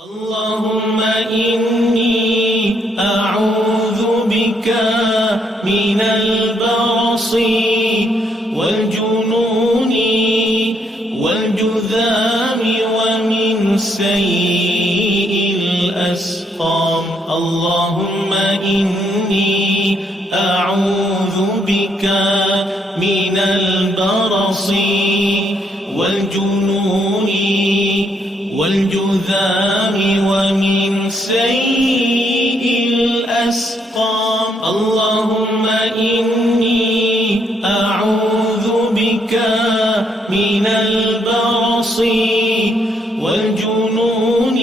اللهم إني أعوذ بك من البرص والجنون والجذام ومن سيء الأسقام. اللهم إني أعوذ بك من البرص والجنون والجذام ومن سيء الأسقام. اللهم إني أعوذ بك من البرص والجنون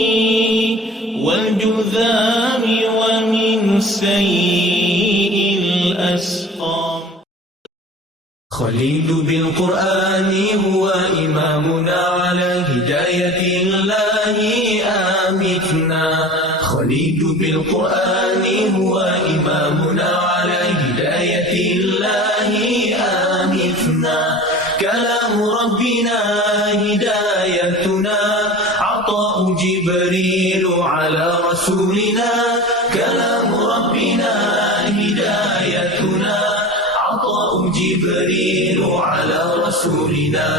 والجذام ومن سيء الأسقام. خليل بالقرآن هو إمامنا على هداية الله آمتنا. خليل بالقرآن هو إمامنا على هداية الله آمتنا. كلام ربنا هدايتنا، عطاء جبريل على رسولنا. كلام ربنا هدايتنا، عطاء جبريل على رسولنا.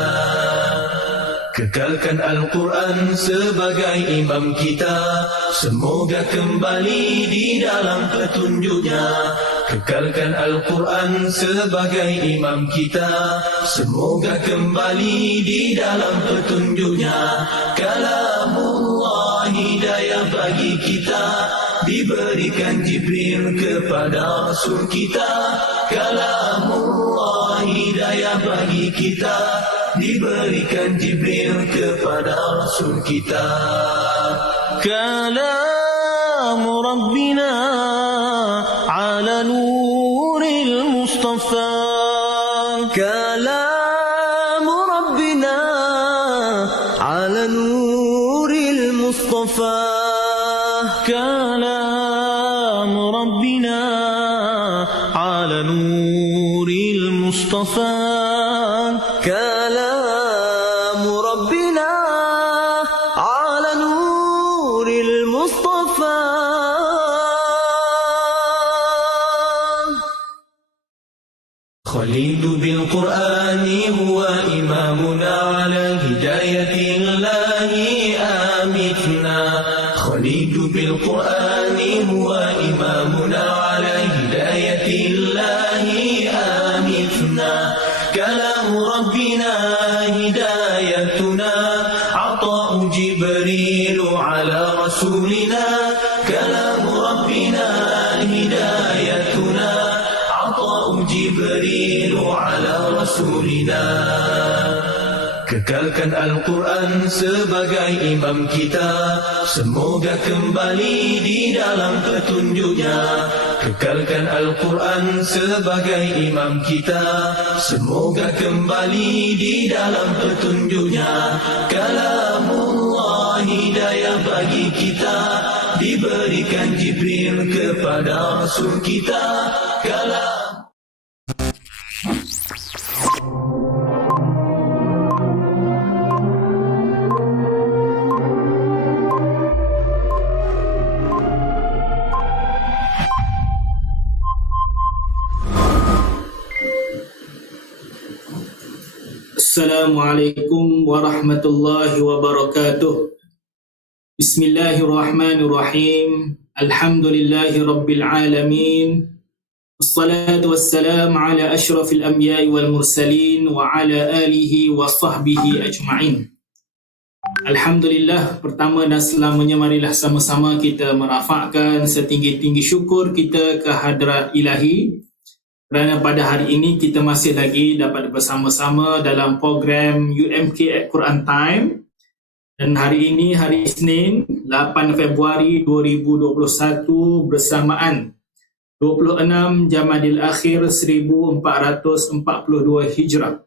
Kekalkan Al-Quran sebagai imam kita, semoga kembali di dalam petunjuknya. Kekalkan Al-Quran sebagai imam kita, semoga kembali di dalam petunjuknya. Kalamullah hidayah bagi kita, diberikan Jibril kepada Rasul kita. Kalamullah hidayah bagi kita, diberikan Jibril kepada Rasul kita. كلام ربنا على نور المصطفى. كلام ربنا على نور المصطفى. كلام ربنا على نور المصطفى. كلام ربنا على نور المصطفى. خليل بالقرآن هو إمامنا على هداية الله آمتنا. خليل بالقرآن هو إمامنا على هداية الله آمتنا. كلام ربنا هدايتنا، عطاء جبريل على رسولنا. كلام ربنا هدايتنا، عطاء جبريل على رسولنا. Kekalkan Al-Quran sebagai imam kita, semoga kembali di dalam petunjuknya. Kekalkan Al-Quran sebagai imam kita, semoga kembali di dalam petunjuknya. Kalamullah hidayah bagi kita, diberikan Jibril kepada Rasul kita. Assalamualaikum warahmatullahi wabarakatuh. Bismillahirrahmanirrahim. Alhamdulillahi rabbil alamin. Wassalatu wassalamu ala ashrafil anbiya'i wal mursalin wa ala alihi wa sahbihi ajma'in. Alhamdulillah, pertama dan selamanya marilah sama-sama kita merafakkan setinggi-tinggi syukur kita ke hadrat ilahi, kerana pada hari ini kita masih lagi dapat bersama-sama dalam program UMK at Quran Time. Dan hari ini, hari Isnin, 8 Februari 2021 bersamaan 26 Jamadil Akhir 1442 Hijrah.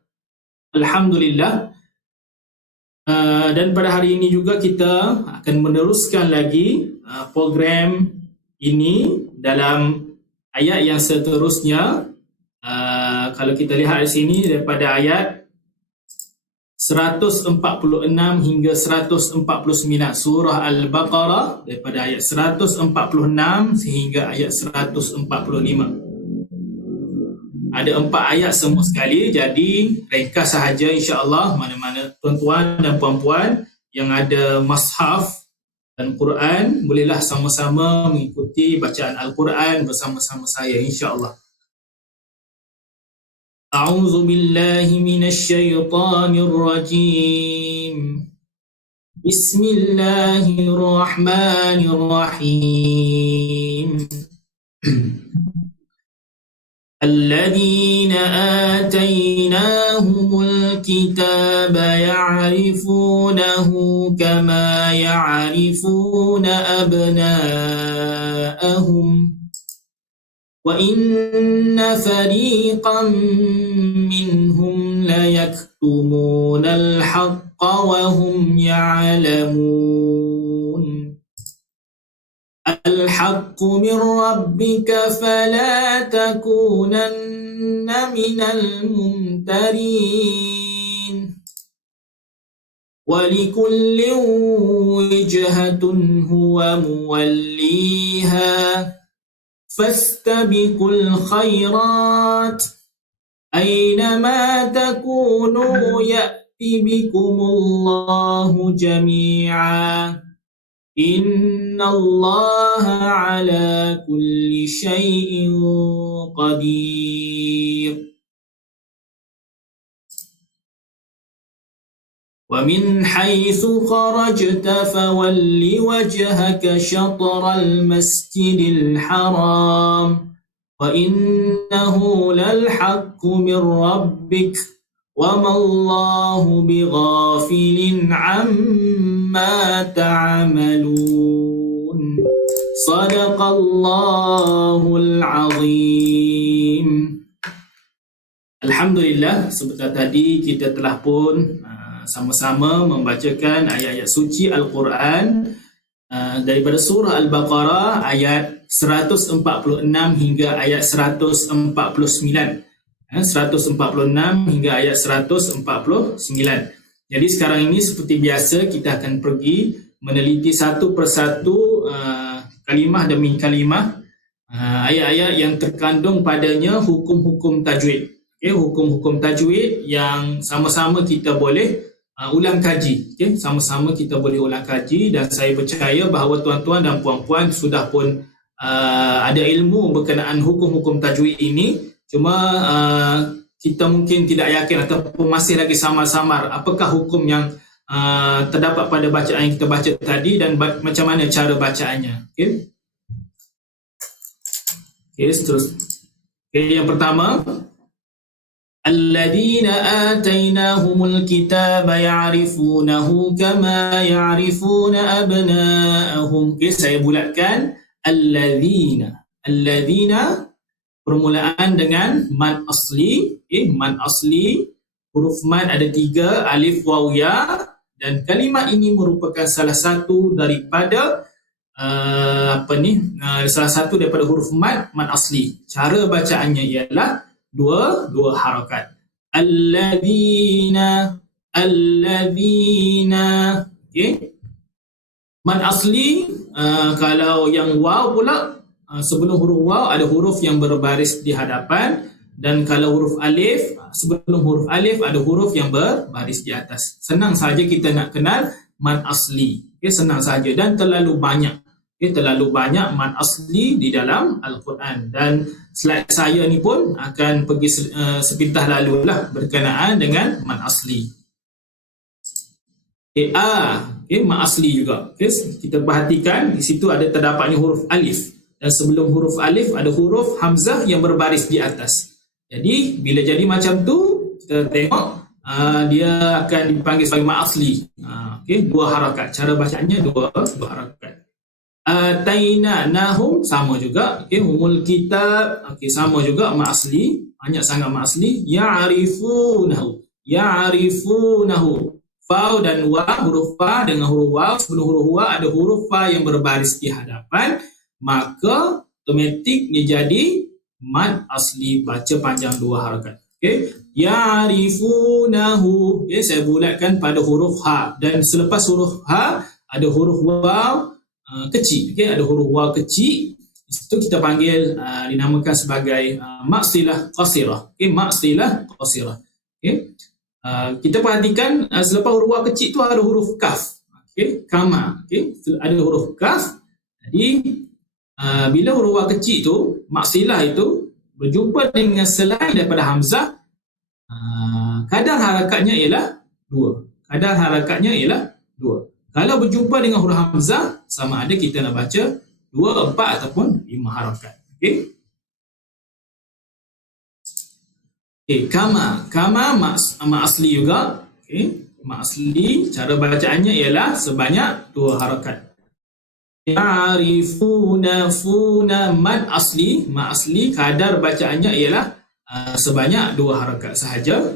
Alhamdulillah. Dan pada hari ini juga kita akan meneruskan lagi program ini dalam ayat yang seterusnya. Kalau kita lihat di sini daripada ayat 146 hingga 149. Surah Al-Baqarah daripada ayat 146 sehingga ayat 145. Ada 4 ayat semua sekali, jadi ringkas sahaja insya-Allah. Mana-mana tuan-tuan dan puan-puan yang ada mushaf dan Quran, bolehlah sama-sama mengikuti bacaan Al-Quran bersama-sama saya insya-Allah. A'udzu billahi minasy syaithanir rajim. Bismillahirrahmanirrahim. الذين آتيناهم الكتاب يعرفونه كما يعرفون أبناءهم وإن فريقا منهم ليكتمون الحق وهم يعلمون الحق من ربك فلا تكونن من الممترين ولكل وجهة هو موليها فاستبقوا الخيرات أينما تكونوا يأتي بكم الله جميعا إن الله على كل شيء قدير ومن حيث خرجت فول وجهك شطر المسجد الحرام وإنه للحق من ربك وما الله بغافل عما تعملون صدق الله العظيم. Alhamdulillah, sebentar tadi kita telah pun sama-sama membacakan ayat-ayat suci Al-Quran daripada surah Al-Baqarah ayat 146 hingga ayat 149. 146 hingga ayat 149. Jadi sekarang ini seperti biasa kita akan pergi meneliti satu persatu kalimah demi kalimah ayat-ayat yang terkandung padanya hukum-hukum tajwid. Hukum-hukum tajwid yang sama-sama kita boleh ulang kaji. Sama-sama kita boleh ulang kaji, dan saya percaya bahawa tuan-tuan dan puan-puan sudah pun ada ilmu berkenaan hukum-hukum tajwid ini. Cuma kita mungkin tidak yakin ataupun masih lagi samar-samar apakah hukum yang terdapat pada bacaan yang kita baca tadi dan macam mana cara bacaannya. Terus. Yang pertama, alladzina atainahumul kitaba ya'rifunahu kama ya'rifuna abna'ahum. Saya bulatkan alladzina. Permulaan dengan mad asli. Mad asli, huruf mad ada 3, alif, waw, ya, dan kalimat ini merupakan salah satu daripada salah satu daripada huruf mad asli. Cara bacaannya ialah dua harakat. Alladzina. Mad asli, kalau yang waw pula, sebelum huruf waw ada huruf yang berbaris di hadapan, dan kalau huruf alif, sebelum huruf alif ada huruf yang berbaris di atas. Senang saja kita nak kenal mad asli. Senang saja, dan terlalu banyak mad asli di dalam Al-Quran, dan slide saya ni pun akan pergi sepintas lalu lah berkenaan dengan mad asli. Mad asli juga. Kita perhatikan di situ ada terdapatnya huruf alif, dan sebelum huruf alif ada huruf hamzah yang berbaris di atas. Jadi bila jadi macam tu, kita tengok dia akan dipanggil sebagai mad asli. Dua harakat. Cara bacanya dua harakat. Ataina nahum, sama juga. Humul kitab, sama juga mad asli. Banyak sangat mad asli. Ya'rifunahu. Fa dan wa, huruf fa dengan huruf waw. Sebelum huruf wa ada huruf fa yang berbaris di hadapan, maka otomatik dia jadi mad asli, baca panjang dua harakat. Ya'rifunahu. Okay, saya bulatkan pada huruf ha, dan selepas huruf ha ada huruf waw kecil. Okay, ada huruf waw kecil. Itu kita panggil dinamakan sebagai maksilah qasirah. Okay, maksilah qasirah. Okay. Kita perhatikan selepas huruf waw kecil tu ada huruf kaf. Okay, kama. Okay, ada huruf kaf. Jadi bila huruf waw kecil tu, maksilah itu berjumpa dengan selain daripada hamzah, kadar harakatnya ialah 2. Kadar harakatnya ialah 2. Kalau berjumpa dengan huruf hamzah, sama ada kita nak baca 2, 4 ataupun 5 harakat. Okey. Okey, kama mak asli juga. Okey, mak asli cara bacaannya ialah sebanyak 2 harakat. Ya'rifuna funa mad asli, mak asli kadar bacaannya ialah sebanyak 2 harakat sahaja.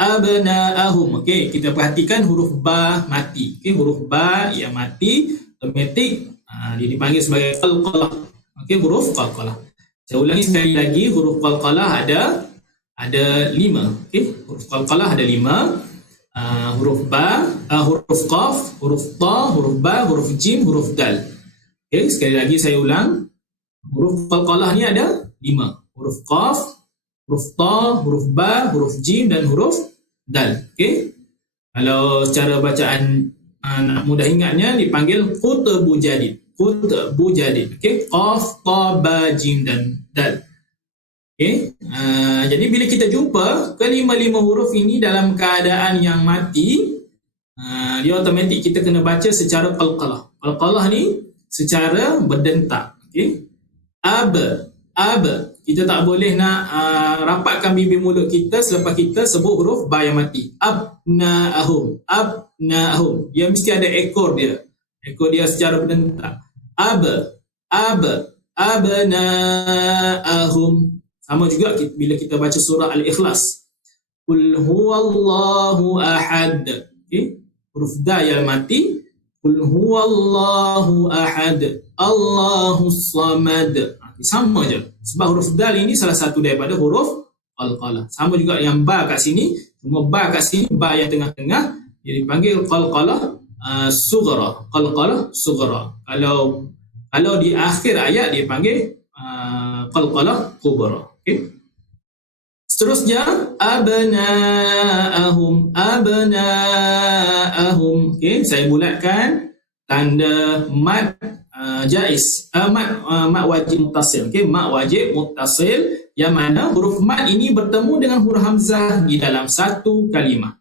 Abna'ahum. Okey, kita perhatikan huruf ba mati. Okey, huruf ba yang mati automatik dia dipanggil sebagai qalqalah. Okey, huruf qalqalah. Saya ulangi sekali lagi, huruf qalqalah ada 5. Okey, huruf qalqalah ada 5. Huruf ba, huruf qaf, huruf ta, huruf ba, huruf jim, huruf dal. Okey, sekali lagi saya ulang. Huruf qalqalah ni ada 5. Huruf qaf, huruf ta, huruf ba, huruf jim dan huruf dal. Okey. Kalau secara bacaan nak mudah ingatnya dipanggil qutbu jadid. Qutbu jadid. Okey. Qaf, ta, ba, jim dan dal. Okey. Jadi bila kita jumpa kelima-lima huruf ini dalam keadaan yang mati, dia automatik kita kena baca secara qalqalah. Qalqalah ni secara berdentak. Okey. Ab. Kita tak boleh nak rapatkan bibir mulut kita selepas kita sebut huruf ba yang mati. Abna'ahum. Dia mesti ada ekor dia. Ekor dia secara berdentak. Abna'ahum. Sama juga bila kita baca surah Al-Ikhlas. Qul huwallahu ahad. Okay. Huruf da yang mati. Qul huwallahu ahad. Allahus samad. Sama je. Sebab huruf dal ini salah satu daripada huruf qalqalah. Sama juga yang ba kat sini. Cuma ba kat sini, ba yang tengah-tengah, dia dipanggil qalqalah sughra. Qalqalah sughra. Kalau di akhir ayat dia panggil qalqalah kubra. Okay. Seterusnya abna'ahum. Okay, saya bulatkan tanda mad jaiz, mad wajib muttasil. Okey, mad wajib muttasil yang mana huruf mad ini bertemu dengan huruf hamzah di dalam satu kalimah.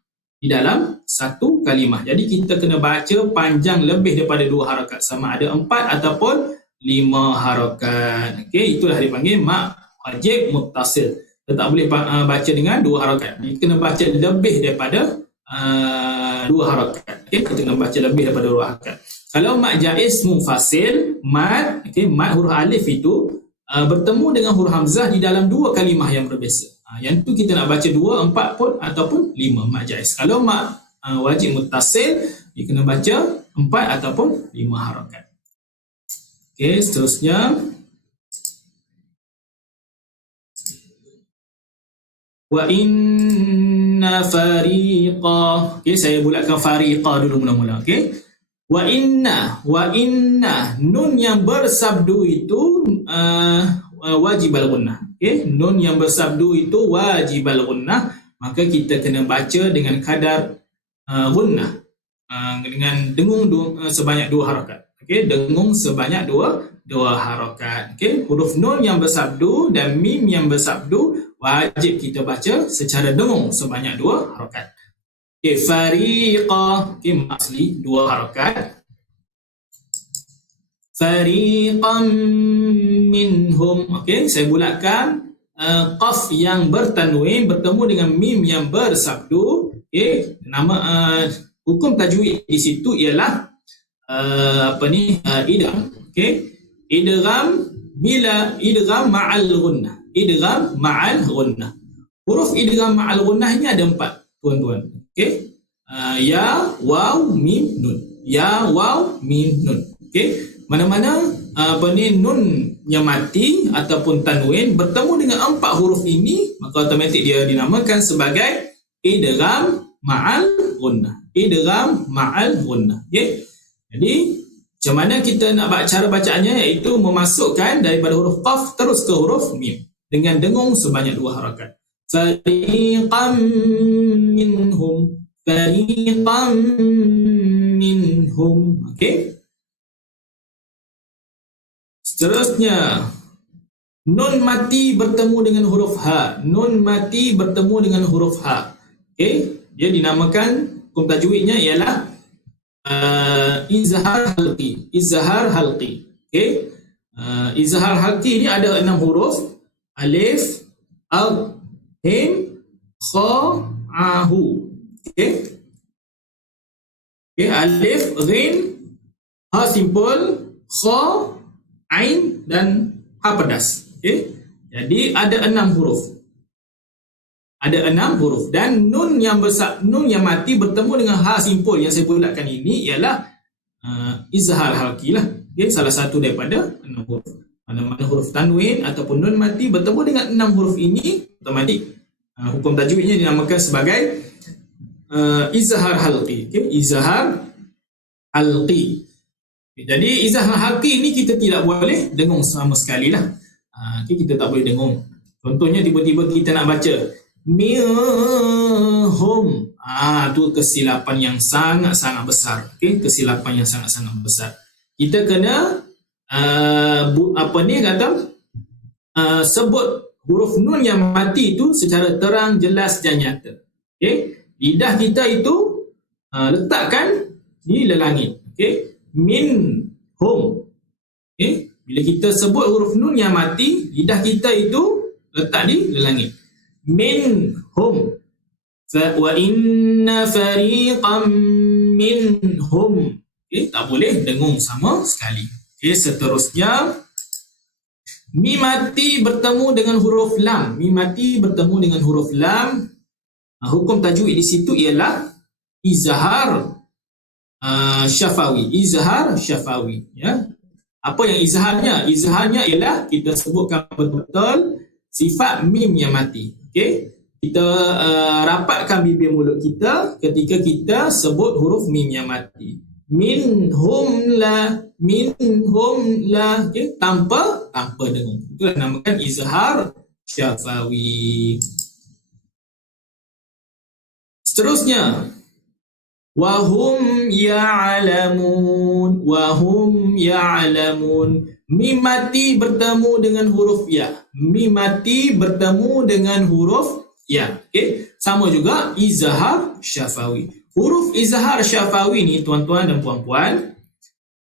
Jadi kita kena baca panjang lebih daripada 2 harakat, sama ada 4 ataupun 5 harakat. Okey, itulah dipanggil mad wajib muttasil. Kita tak boleh baca dengan 2 harakat. Kita kena baca lebih daripada 2 harakat. Okey, kita kena baca lebih daripada 2 harakat. Kalau mad jaiz munfasil, mad huruf alif itu bertemu dengan huruf hamzah di dalam 2 kalimah yang berbeza. Yang tu kita nak baca 2, 4 pun ataupun 5 mad jaiz. Kalau mad wajib muttasil, dia kena baca 4 ataupun 5 harakat. Okey, seterusnya wa inna fariqa. Okey, saya bulatkan fariqa dulu mula-mula. Okey. Wa inna nun yang bersabdu itu wajib al-gunnah. Okey, nun yang bersabdu itu wajib al-gunnah, maka kita kena baca dengan kadar gunnah, dengan dengung sebanyak 2 harakat. Okey, dengung sebanyak 2 harakat. Okey, huruf nun yang bersabdu dan mim yang bersabdu wajib kita baca secara dengung sebanyak 2 harakat. Okey, fariqa. Okey, asli 2 harakat. Fariqam minhum. Okey, saya bulatkan qaf yang bertanwin bertemu dengan mim yang bersabdu. Okey, nama hukum tajwid di situ ialah idgham. Okey, idgham ma'al gunnah. Idgham ma'al gunnah. Huruf idgham ma'al gunnah ini ada 4, tuan-tuan. Okey. Ya, waw, mim, nun. Ya, waw, mim, nun. Okey, mana-mana nun yang mati ataupun tanwin bertemu dengan 4 huruf ini, maka automatik dia dinamakan sebagai idgham ma'al gunnah. Idgham ma'al gunnah. Okey. Jadi macam mana kita nak cara bacaannya, iaitu memasukkan daripada huruf qaf terus ke huruf mim dengan dengung sebanyak 2 harakat. Fariqam minhum, fariqam minhum. Okey. Seterusnya, nun mati bertemu dengan huruf ha. Nun mati bertemu dengan huruf ha. Okey, dia dinamakan, hukum tajwidnya ialah izhar halqi. Izhar halqi. Okey. Izhar halqi ni ada 6 huruf. Alif, ad, him, kha, ahu. Okey. Okey, alif, ghin, ha simpul, kha, ain dan ha pedas. Okey. Jadi ada 6 huruf. Ada 6 huruf dan nun yang besar, nun yang mati bertemu dengan ha simpul yang saya bulatkan ini ialah izhar halqi lah. Okey, salah satu daripada 6 huruf. Mana-mana huruf tanwin ataupun nun mati bertemu dengan 6 huruf ini, automatik hukum tajwidnya dinamakan sebagai izhar halqi. Okey, izhar halqi. Jadi izhar halqi ni kita tidak boleh dengung sama sekali lah. Okay, kita tak boleh dengung. Contohnya tiba-tiba kita nak baca minhum. Tu kesilapan yang sangat-sangat besar. Okay, kesilapan yang sangat-sangat besar. Kita kena sebut huruf nun yang mati itu secara terang, jelas dan nyata. Okay, lidah kita itu letakkan di lelangit. Okay, minhum. Okay, bila kita sebut huruf nun yang mati, lidah kita itu letak di lelangit. Minhum. Wa inna fariqam minhum. Okay, tak boleh dengung sama sekali. Okay, seterusnya, mim mati bertemu dengan huruf lam. Mim mati bertemu dengan huruf lam. Hukum tajwid di situ ialah izhar syafawi. Izhar syafawi. Ya. Apa yang izharnya? Izharnya ialah kita sebutkan betul-betul sifat mim yang mati. Okey, kita rapatkan bibir mulut kita ketika kita sebut huruf mim yang mati. Minhum la, okay? tanpa dengung. Itu dinamakan izhar syafawi. Seterusnya, wahum ya'lamun. Wahum ya'lamun. Mim mati bertemu dengan huruf ya. Mim mati bertemu dengan huruf ya. Okay? Sama juga izhar syafawi. Huruf izhar syafawi ni, tuan-tuan dan puan-puan,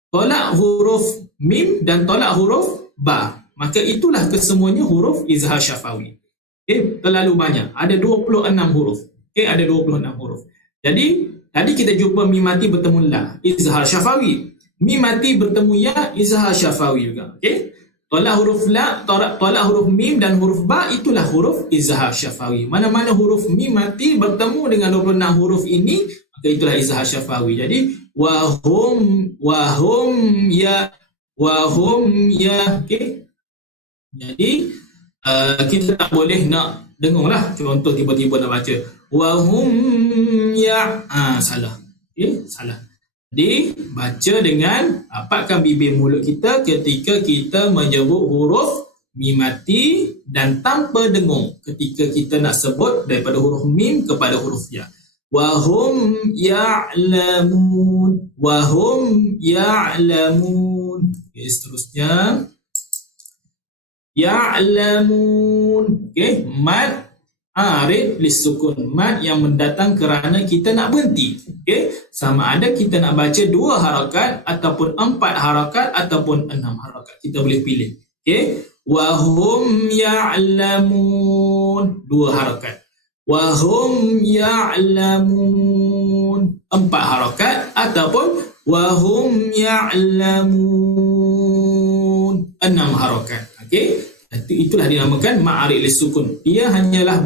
tolak huruf mim dan tolak huruf ba. Maka itulah kesemuanya huruf izhar syafawi. Okay? Terlalu banyak. Ada 26 huruf. Okay? Ada 26 huruf. Jadi, tadi kita jumpa mim mati bertemu la, izhar syafawi. Mim mati bertemu ya, izhar syafawi juga. Okey. Tolak huruf la, tolak huruf mim dan huruf ba, itulah huruf izhar syafawi. Mana-mana huruf mim mati bertemu dengan 26 huruf ini, maka itulah izhar syafawi. Jadi wahum ya. Okey. Jadi kita tak boleh nak dengung lah. Contoh tiba-tiba nak baca wahum ya, salah. Okey, salah. Jadi baca dengan rapatkan bibir mulut kita ketika kita menyebut huruf mim mati dan tanpa dengung ketika kita nak sebut daripada huruf mim kepada huruf ya. Wahum ya'lamun. Wahum ya'lamun. Okay, seterusnya, ya'lamun. Okay, mad arid lisukun, mad yang mendatang kerana kita nak berhenti. Okay, sama ada kita nak baca 2 harakat ataupun 4 harakat ataupun 6 harakat, kita boleh pilih. Okay, wahum ya'lamun 2 harakat, wahum ya'lamun 4 harakat, ataupun wahum ya'lamun 6 harakat. Okay, itulah dinamakan ma'arid lisukun. Dia hanyalah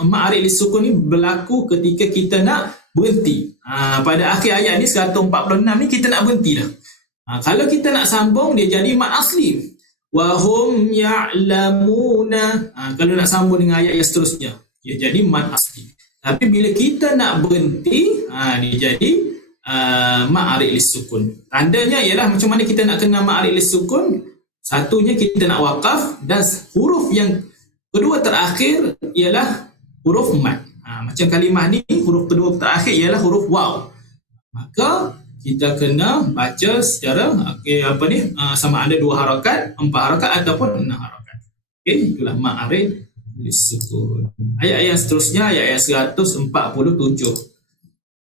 ma'arid lisukun ni berlaku ketika kita nak berhenti. Pada akhir ayat ni 146 ni kita nak berhenti dah. Kalau kita nak sambung, dia jadi mad asli. Wahum ya'lamuna. Kalau nak sambung dengan ayat yang seterusnya, dia jadi mad asli. Tapi bila kita nak berhenti, dia jadi mad arid lis-sukun. Tandanya ialah macam mana kita nak kenal mad arid lis-sukun. Satunya kita nak wakaf, dan huruf yang kedua terakhir ialah huruf mad. Macam kalimah ni, huruf kedua terakhir ialah huruf waw. Maka kita kena baca secara sama ada 2 harakat, 4 harakat ataupun 6 harakat. Itulah mad arid lis-sukun. Ayat yang seterusnya, ayat 147.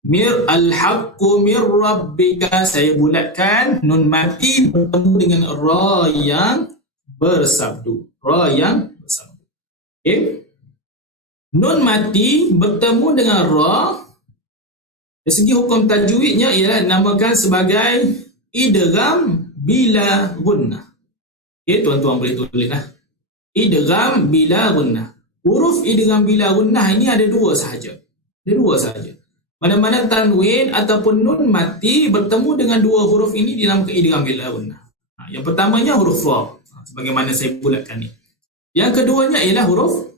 Mir al-haqqu mir rabbika. Saya bulatkan nun mati bertemu dengan ra yang bersabdu. Ra yang bersabdu. Nun mati bertemu dengan ra, dari segi hukum tajwidnya ialah dinamakan sebagai idgham bila gunnah. Tuan-tuan boleh tulislah. Idgham bila gunnah. Huruf idgham bila gunnah ini ada 2 sahaja. Ada 2 sahaja. Mana-mana tanwin ataupun nun mati bertemu dengan 2 huruf ini dinamakan idgham bila gunnah. Yang pertamanya huruf ra, sebagaimana saya bulatkan ni. Yang keduanya ialah huruf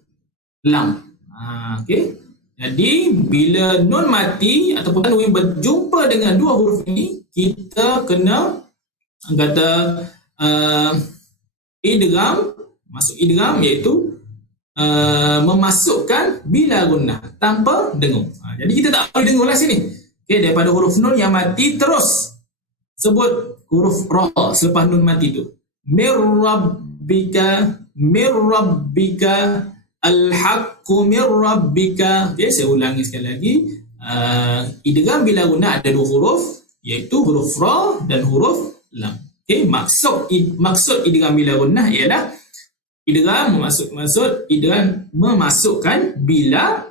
lam. Jadi bila nun mati ataupun tanwin berjumpa dengan 2 huruf ini, kita kena kata idgham, masuk idgham iaitu memasukkan bila gunnah tanpa dengung. Jadi kita tak boleh dengung lah sini. Daripada huruf nun yang mati terus sebut huruf ra selepas nun mati tu. Mir rabbika al-haqqu mir rabbika. Saya ulangi sekali lagi. Idgham bila gunnah ada 2 huruf, iaitu huruf ra dan huruf lam. Maksud idgham bila gunnah ialah idgham memasukkan bila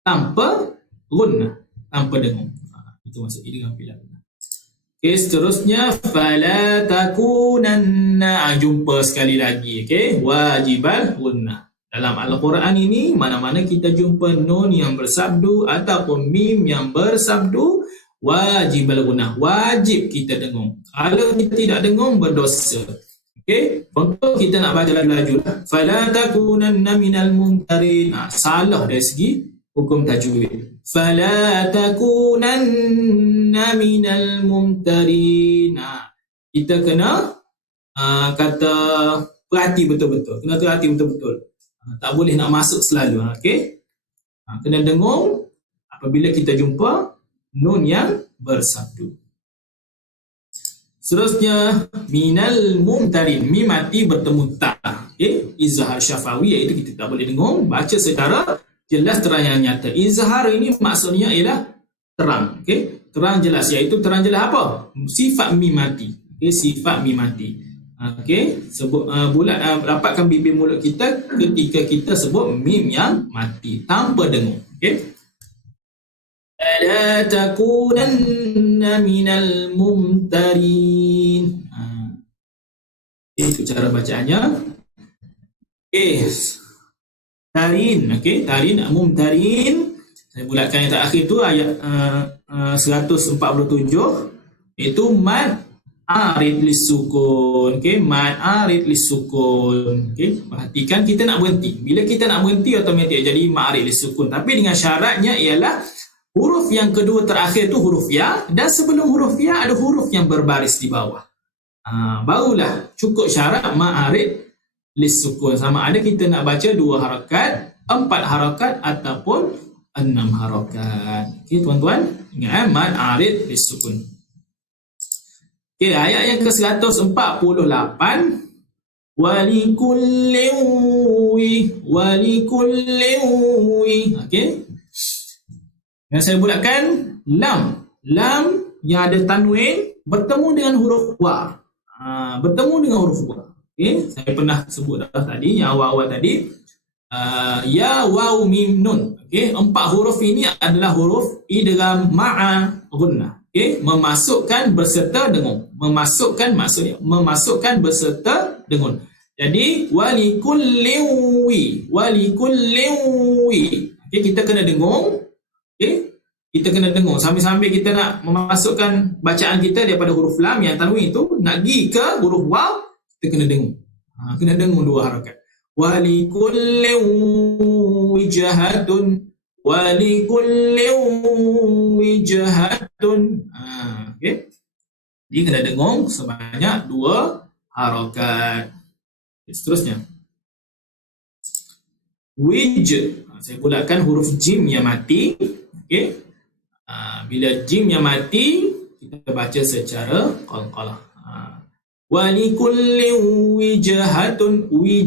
tanpa gunnah, tanpa dengung. Itu maksud idgham bila gunnah. Seterusnya fala takunanna. Jumpa sekali lagi. Wajibal gunnah. Dalam Al-Quran ini, mana-mana kita jumpa nun yang bersabdu ataupun mim yang bersabdu, wajibal gunnah. Wajib kita dengung. Kalau kita tidak dengung, berdosa. Contoh kita nak baca laju-laju lah. Fala takunanna minal mumtarin. Salah dari segi hukum tajwid. Fala takunanna minal mumtarin. Kita kena kata perhati betul-betul. Kena perhati betul-betul. Tak boleh nak masuk selalu. Kena dengung apabila kita jumpa nun yang bersabdu. Seterusnya minal mumtarin. Mim mati bertemu ta. Izhar syafawi, iaitu kita tak boleh dengung, baca secara jelas, terang yang nyata. Izhar ini maksudnya ialah terang. Terang jelas, iaitu terang jelas apa? Sifat mim mati. Sifat mim mati. Sebut dapatkan bibir mulut kita ketika kita sebut mim yang mati tanpa dengung. La takunanna minal mumtarin. Itu cara bacaannya. Tarin, tarin, mumtarin. Saya bulatkan yang terakhir tu ayat 147, iaitu mad arid lis-sukun. Mad arid lis-sukun. Perhatikan, kita nak berhenti. Bila kita nak berhenti, otomatik jadi mad arid lis-sukun. Tapi dengan syaratnya ialah huruf yang kedua terakhir tu huruf ya, dan sebelum huruf ya ada huruf yang berbaris di bawah. Barulah cukup syarat mad arid lis-sukun. Sama ada kita nak baca 2 harakat, 4 harakat ataupun 6 harakat. Tuan-tuan, ingat mad arid lis-sukun. Ayat yang ke-148. Walikulliwi. Yang saya bulatkan lam. Lam yang ada tanwin bertemu dengan huruf wa. Bertemu dengan huruf wa. Saya pernah sebut tadi, yang awal-awal tadi. Ya, waw, mim, nun. 4 huruf ini adalah huruf idgham ma'a gunnah. Memasukkan berserta dengung. Memasukkan berserta dengung. Jadi walikulliwi. Kita kena dengung. kita kena dengung. Sambil-sambil kita nak memasukkan bacaan kita daripada huruf lam yang tanwin itu, nak pergi ke huruf waw, kita kena dengung. Kena dengung dua harakat. Walikulli wijhatun, walikulli wijhatun. Okay. Dia kena dengung sebanyak dua harakat. Seterusnya. Wij. Saya bulatkan huruf jim yang mati. Okay. Bila jim yang mati, kita baca secara qalqalah. Walikulli wijhatun, okay.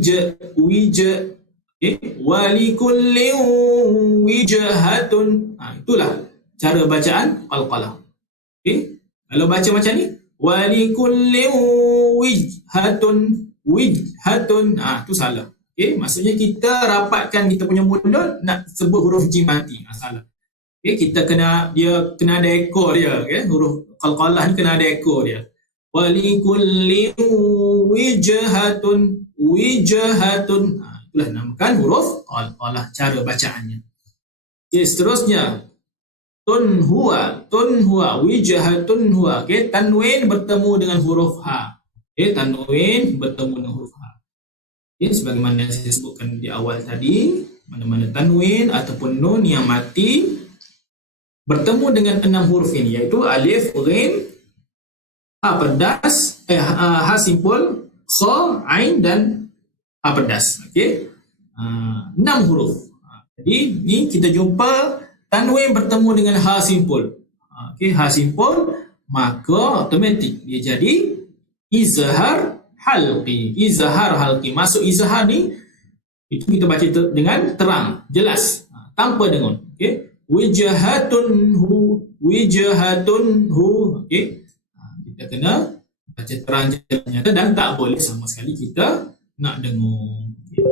Walikulli wijhatun. Itulah cara bacaan qalqalah. Okay. Kalau baca macam ni, walikulli wijhatun, itu salah. Okay. Maksudnya kita rapatkan kita punya mulut nak sebut huruf jim mati. Salah. Okay. Kita kena ada ekor dia. Okay. Huruf qalqalah ni kena ada ekor dia. Walikulli wijhatun. Itulah namakan huruf qalqalah, cara bacaannya. Okay. Seterusnya, tunhuwa, wijhatun huwa. Okay. Tanwin bertemu dengan huruf ha. Okay. Tanwin bertemu dengan huruf ha. Okay. Sebagaimana saya sebutkan di awal tadi, mana-mana tanwin ataupun nun yang mati bertemu dengan 6 huruf ini, iaitu alif, ghin, ha pedas, ha simpul, kha, ain dan ha pedas. Okey. 6 huruf. Jadi ni kita jumpa tanwin bertemu dengan ha simpul. Okey, ha simpul, maka automatik dia jadi izhar halqi. Izhar halqi. Masuk izhar ni itu kita baca dengan terang, jelas, tanpa dengung. Okey. Wijhatun hu. Okey. Kita kena baca terang nyata dan tak boleh sama sekali kita nak dengung. Okay.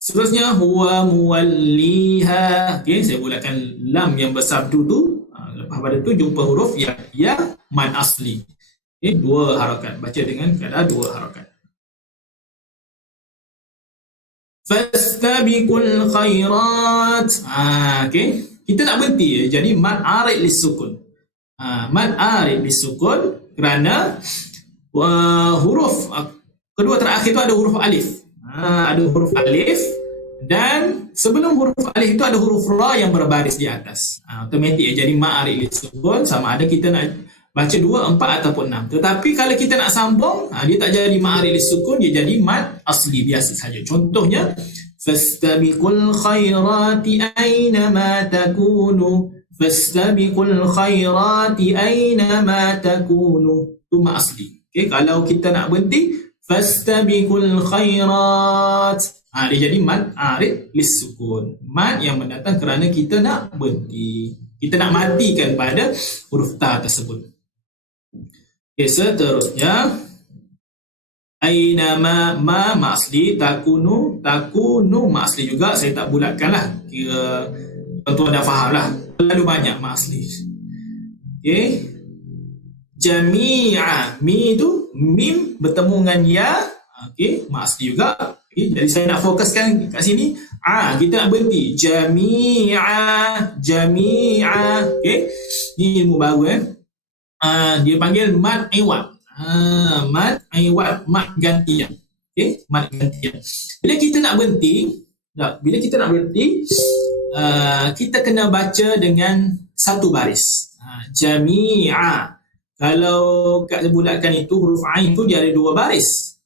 Seterusnya, huwa muwalliha. Okay, saya bulatkan lam yang bersabdu tu. Lepas pada tu jumpa huruf ya mad asli. Okay, 2 harakat. Baca dengan keadaan 2 harakat. Fastabiqul khairat. Okay. Kita nak berhenti. Jadi mad arid lisukun. Mad arid lisukun kerana huruf kedua terakhir tu ada huruf alif. Ada huruf alif dan sebelum huruf alif itu ada huruf ra yang berbaris di atas. Automatik jadi mad arid lisukun, sama ada kita nak baca 2, 4 ataupun 6. Tetapi kalau kita nak sambung, dia tak jadi mad arid lisukun, dia jadi mad asli biasa saja. Contohnya, fastabiqul khairati aina ma takunu. Fastabiqul khairati aina ma takunu. Itu mad asli. Okay, kalau kita nak berhenti, fastabiqul khairat. Dia jadi mad arid lisukun. Mad yang mendatang kerana kita nak berhenti. Kita nak matikan pada huruf ta tersebut. Okay, seterusnya, aina ma asli, takunu ma asli juga. Saya tak bulatkan lah, kira tuan-tuan dah faham lah, terlalu banyak ma asli. Okay. Jami'a, mi tu mim bertemu dengan ya. Okay, ma asli juga. Okay. Jadi saya nak fokuskan kat sini. Kita nak berhenti. Jami'a. Okay. Ini ilmu baru dia panggil mad iwad. Mad iwad, mad gantian. Okay, mad gantian. Bila kita nak berhenti, kita kena baca dengan satu baris. Jami'a. Kalau kat bulatkan itu huruf ain tu dia ada 2 baris.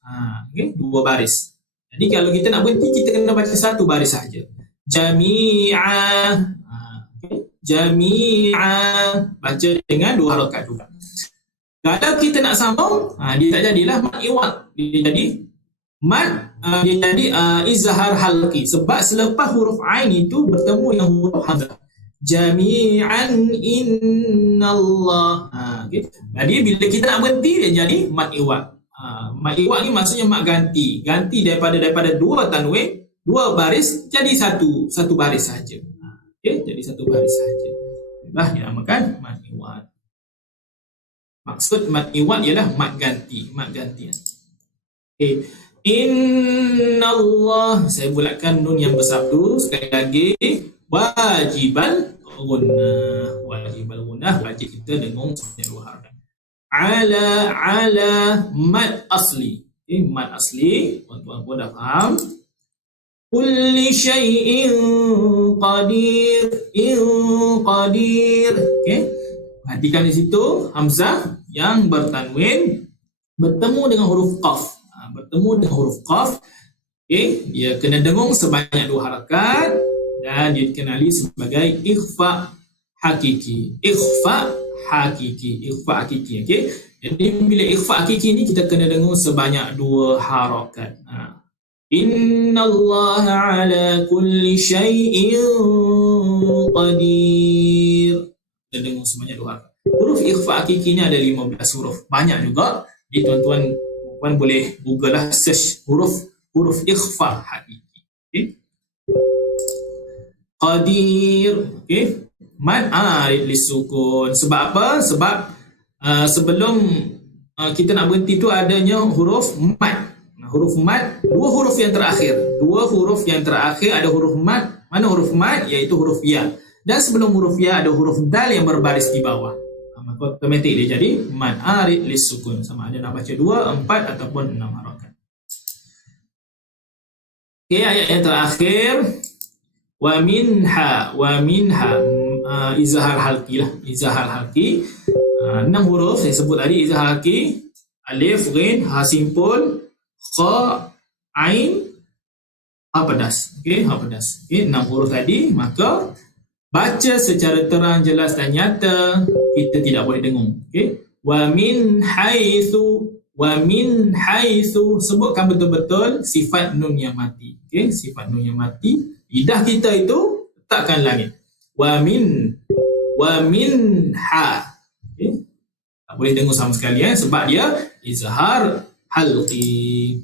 Okay, 2 baris. Jadi kalau kita nak berhenti, kita kena baca satu baris saja. Jami'a. Jami'a. Baca dengan 2 harakat juga. Kalau kita nak sambung, dia tak jadilah mad iwad. Dia jadi mad, dia jadi izhar halqi. Sebab selepas huruf ain itu bertemu dengan huruf hamzah. Jami'an innallah. Okay. Jadi bila kita nak berhenti, dia jadi mad iwad. Mad iwad ni maksudnya mad ganti. Ganti daripada 2 tanwin, 2 baris jadi satu baris saja. Okay, jadi satu baris saja. Itulah dinamakan mad iwad. Maksud mad iwad ialah mad ganti, mad gantian. Okay. Innallah, saya bulatkan nun yang bersabdu sekali lagi. wajibal gunnah. Wajibal gunnah, wajib kita dengung sebanyak dua harakat. Ala mad asli. Mad asli, tuan-tuan pun dah faham. Kulli syai'in qadir, qadir. Perhatikan di situ hamzah yang bertanwin bertemu dengan huruf qaf. Bertemu dengan huruf qaf. Dia kena dengung sebanyak dua harakat dan dia dikenali sebagai ikhfa hakiki. Ikhfa hakiki. Jadi bila ikhfa hakiki ni kita kena dengung sebanyak dua harakat. Innallaha ala kulli syai'in qadir. Kita dengung sebanyak dua harakat. Huruf ikhfa hakiki ni ada 15 huruf. Banyak juga. Jadi tuan-tuan boleh Google lah, search huruf ikhfa hakiki. Qadir. Mad lisukun. Sebab apa? Sebab sebelum kita nak berhenti tu adanya huruf mad. Huruf mad, dua huruf yang terakhir ada huruf mad. Mana huruf mad? Iaitu huruf ya. Dan sebelum huruf ya ada huruf dal yang berbaris di bawah. Maka otomatik dia jadi mad lisukun. Sama ada nak baca 2, 4 ataupun 6 harakat. Ayat yang terakhir, wa minha izhar halqi lah. Izhar halqi 6 huruf saya sebut tadi. Izhar halqi, alif, ghin, ha simpul, kha, ain, ha pedas. Ha pedas. 6 huruf tadi. Maka baca secara terang, jelas dan nyata, kita tidak boleh dengung. Wa min haitsu, sebutkan betul-betul sifat nun yang mati. Sifat nun yang mati, lidah kita itu letakkan langit. Wa minha. Tak boleh dengung sama sekali sebab dia izhar halqi.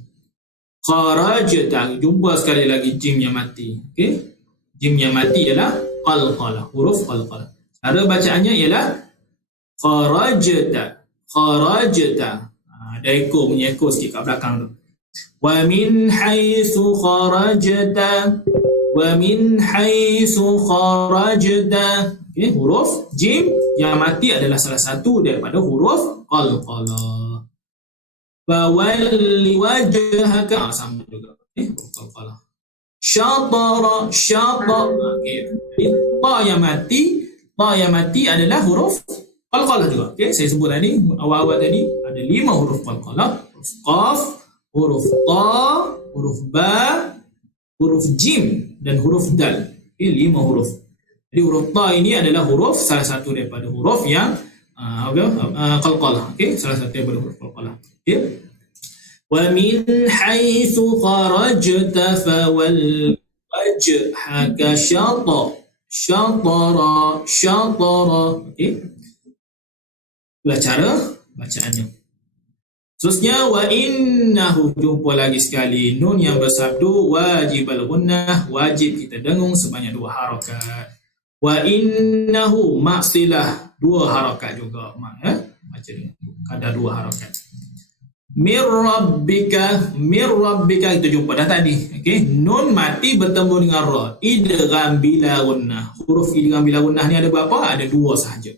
Kharajta, jumpa sekali lagi jim yang mati. Jim yang mati ialah qalqalah, huruf qalqalah. Cara bacaannya ialah kharajta. Ada ekor, punya ekor sikit kat belakang tu. Wa min haitsu kharajta. Huruf jim yang mati adalah salah satu daripada huruf qalqalah. Fawalli wajhaka, sama juga. Huruf qalqalah. Syatara. Ta yang mati adalah huruf qalqalah juga. Saya sebut tadi, awal-awal tadi ada 5 huruf qalqalah. Huruf qaf, huruf ta, huruf ba, huruf jim dan huruf dal. 5 huruf. Jadi huruf ta ini adalah huruf, salah satu daripada huruf yang qalqalah. Salah satu daripada huruf qalqalah. Wa min haitsu kharajta fawal wajhaka syatara. Itulah cara bacaannya. Seterusnya, wa innahu, jumpa lagi sekali nun yang bersabdu wajibal gunnah, wajib kita dengung sebanyak 2 harakat. Wa innahu maksilah, 2 harakat juga. Baca kadar 2 harakat. Mir rabbika, kita jumpa dah tadi. Nun mati bertemu dengan ra, idgham bila gunnah. Huruf idgham bila gunnah ni ada berapa? Ada 2 sahaja.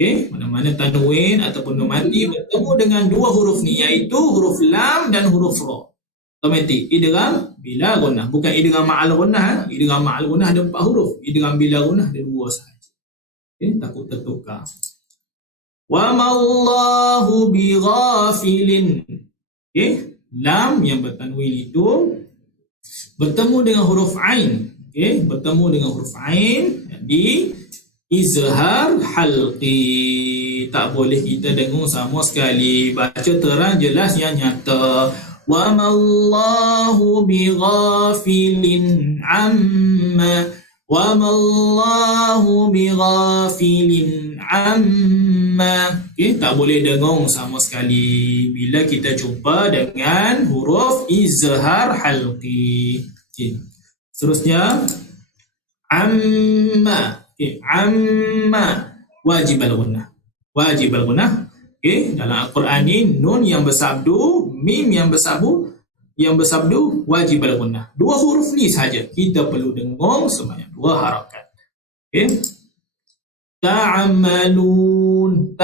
Mana-mana tanwin ataupun nun mati bertemu dengan 2 huruf ni, iaitu huruf lam dan huruf ra. Otomatik idgham bila gunnah, bukan idgham ma'al gunnah. Idgham ma'al gunnah ada 4 huruf, idgham bila gunnah ada 2 sahaja. Takut tertukar. Wa mallahu bighafilin. Lam yang bertanwin itu bertemu dengan huruf ain. Bertemu dengan huruf ain, jadi izhar halqi. Tak boleh kita dengung sama sekali. Baca terang, jelas, yang nyata. Wa mallahu bighafilin amma. Wa mallahu bighafilin amma. Tak boleh dengung sama sekali bila kita jumpa dengan huruf izhar halqi. Seterusnya, amma. Amma wajib al-gunnah. Dalam Al-Quran ni nun yang bersabdu, mim yang bersabdu yang bersabdu wajib al-gunnah. 2 huruf ni saja kita perlu dengung sebanyak 2 harakat. Okey. Ta'amalun.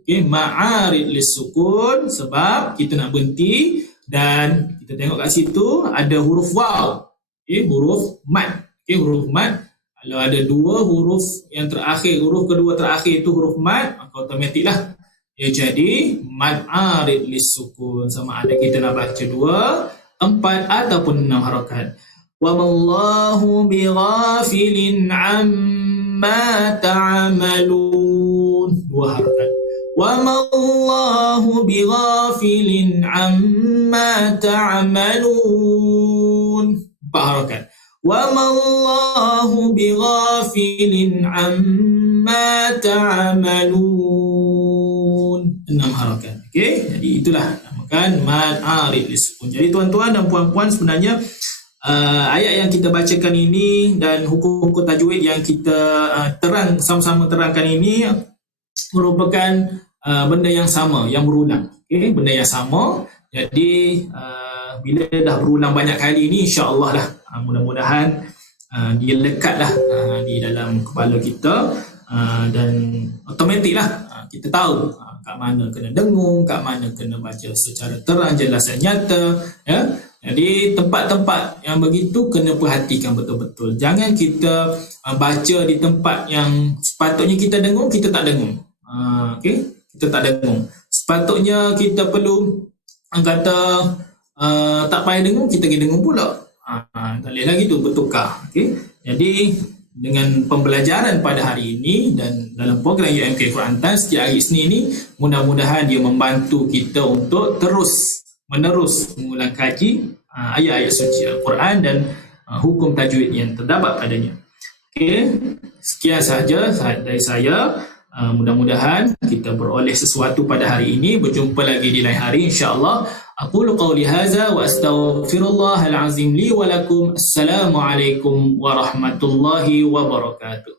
Okey, ma'arid lis-sukun sebab kita nak berhenti dan kita tengok kat situ ada huruf waw. Okey, huruf mad. Okey, huruf mad. Kalau ada 2 huruf yang terakhir, huruf kedua terakhir itu huruf mad, maka automatik lah dia jadi mad arid lis-sukun. Sama ada kita nak baca 2, 4 ataupun 6 harakat. Wa mallahu bighafilin amma ta'malun. 2 harakat. Wa mallahu bighafilin amma ta'malun. 4 harakat. Wa mallahu bighafilin amma ta'malun. 6 harakat. Okey, jadi itulah namakan mad arid lis-sukun. Jadi tuan-tuan dan puan-puan, sebenarnya ayat yang kita bacakan ini dan hukum-hukum tajwid yang kita sama-sama terangkan ini merupakan benda yang sama, yang berulang. Okey, benda yang sama. Jadi bila dah berulang banyak kali ini, insya-Allah lah, mudah-mudahan dia lekatlah di dalam kepala kita dan automatik lah kita tahu kat mana kena dengung, kat mana kena baca secara terang, jelas dan nyata, ya. Jadi tempat-tempat yang begitu kena perhatikan betul-betul. Jangan kita baca di tempat yang sepatutnya kita dengung, kita tak dengung. Okey, kita tak dengung. Sepatutnya kita perlu kata tak payah dengung, kita pergi dengung pula. Tak boleh lagi tu, bertukar. Okey. Jadi dengan pembelajaran pada hari ini dan dalam program UMK Quran Time setiap hari Isnin ini, mudah-mudahan dia membantu kita untuk terus-menerus mengulang kaji ayat-ayat suci Al-Quran dan hukum tajwid yang terdapat padanya. Okey, sekian sahaja dari saya. Mudah-mudahan kita beroleh sesuatu pada hari ini. Berjumpa lagi di lain hari, insya-Allah. Aqulu qawli hadza wa astaghfirullahal azim li wa lakum. Assalamualaikum warahmatullahi wabarakatuh.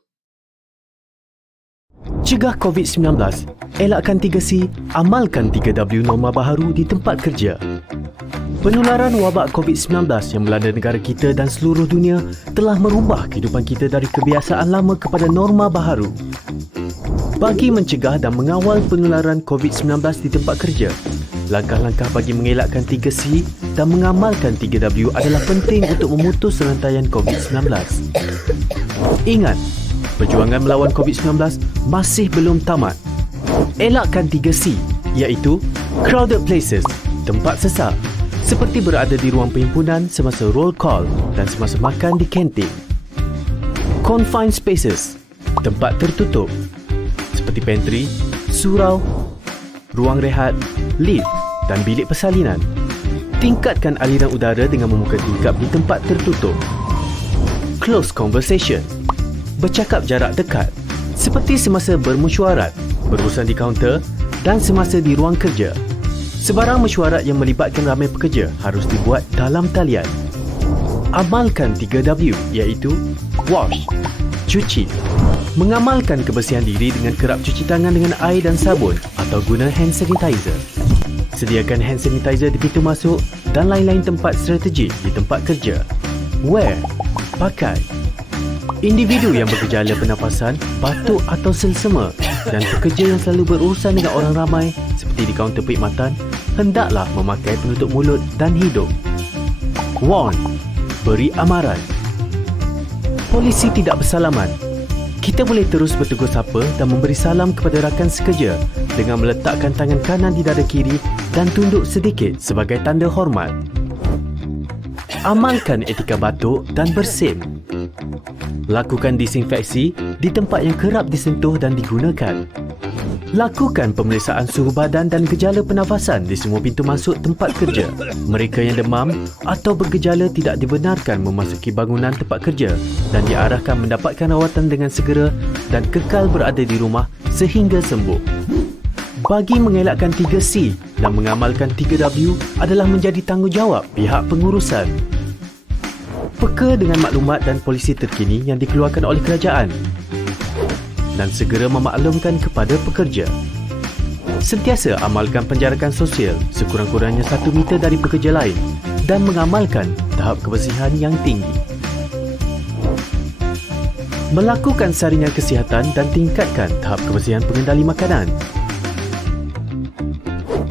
Cegah COVID-19, elakkan 3C, amalkan 3W norma baharu di tempat kerja. Penularan wabak COVID-19 yang melanda negara kita dan seluruh dunia telah merubah kehidupan kita dari kebiasaan lama kepada norma baharu. Bagi mencegah dan mengawal penularan COVID-19 di tempat kerja, langkah-langkah bagi mengelakkan 3C dan mengamalkan 3W adalah penting untuk memutus rantaian COVID-19. Ingat, perjuangan melawan COVID-19 masih belum tamat. Elakkan 3C, iaitu crowded places, tempat sesak, seperti berada di ruang perhimpunan semasa roll call dan semasa makan di kantin. Confined spaces, tempat tertutup, seperti pantry, surau, ruang rehat, lift dan bilik persalinan. Tingkatkan aliran udara dengan membuka tingkap di tempat tertutup. Close conversation, bercakap jarak dekat, seperti semasa bermesyuarat, berurusan di kaunter dan semasa di ruang kerja. Sebarang mesyuarat yang melibatkan ramai pekerja harus dibuat dalam talian. Amalkan 3W, iaitu wash, cuci. Mengamalkan kebersihan diri dengan kerap cuci tangan dengan air dan sabun atau guna hand sanitizer. Sediakan hand sanitizer di pintu masuk dan lain-lain tempat strategik di tempat kerja. Wear, pakai. Individu yang bergejala pernafasan, batuk atau selsema dan pekerja yang selalu berurusan dengan orang ramai seperti di kaunter perkhidmatan hendaklah memakai penutup mulut dan hidung. Warn, beri amaran. Polisi tidak bersalaman. Kita boleh terus bertegur sapa dan memberi salam kepada rakan sekerja dengan meletakkan tangan kanan di dada kiri dan tunduk sedikit sebagai tanda hormat. Amalkan etika batuk dan bersin. Lakukan disinfeksi di tempat yang kerap disentuh dan digunakan. Lakukan pemeriksaan suhu badan dan gejala pernafasan di semua pintu masuk tempat kerja. Mereka yang demam atau bergejala tidak dibenarkan memasuki bangunan tempat kerja dan diarahkan mendapatkan rawatan dengan segera dan kekal berada di rumah sehingga sembuh. Bagi mengelakkan 3C dan mengamalkan 3W adalah menjadi tanggungjawab pihak pengurusan. Peka dengan maklumat dan polisi terkini yang dikeluarkan oleh kerajaan dan segera memaklumkan kepada pekerja. Sentiasa amalkan penjarakan sosial sekurang-kurangnya 1 meter dari pekerja lain dan mengamalkan tahap kebersihan yang tinggi. Melakukan saringan kesihatan dan tingkatkan tahap kebersihan pengendali makanan.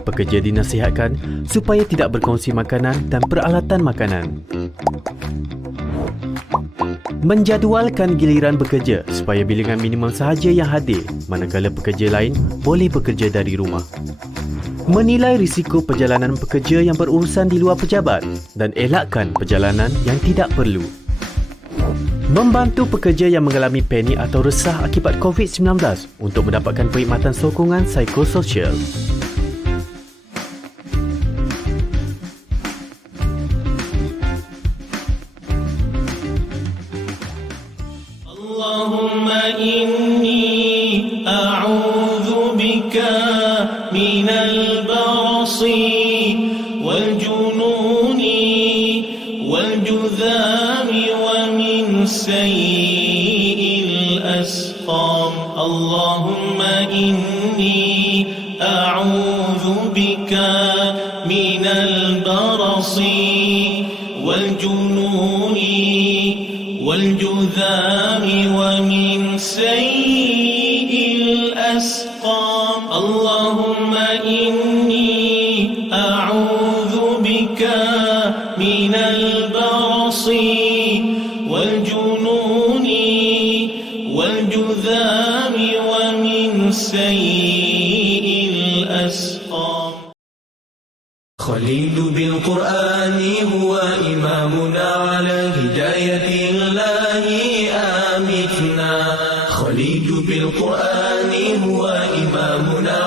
Pekerja dinasihatkan supaya tidak berkongsi makanan dan peralatan makanan. Menjadualkan giliran bekerja supaya bilangan minimum sahaja yang hadir, manakala pekerja lain boleh bekerja dari rumah. Menilai risiko perjalanan pekerja yang berurusan di luar pejabat dan elakkan perjalanan yang tidak perlu. Membantu pekerja yang mengalami panik atau resah akibat COVID-19 untuk mendapatkan perkhidmatan sokongan psikososial. Allahumma inni a'udzu bika minal barasi wal jununi wal judhami wa min sayyi'il asqam. Allahumma inni a'udzu bika minal barasi wal jununi والجذام ومن سيء الأسقام. اللهم إني أعوذ بك من البرص والجنون والجذام ومن سيء الأسقام. خليل بالقرآن هو إمامنا على هداية الله آمتنا. خليل بالقرآن هو إمامنا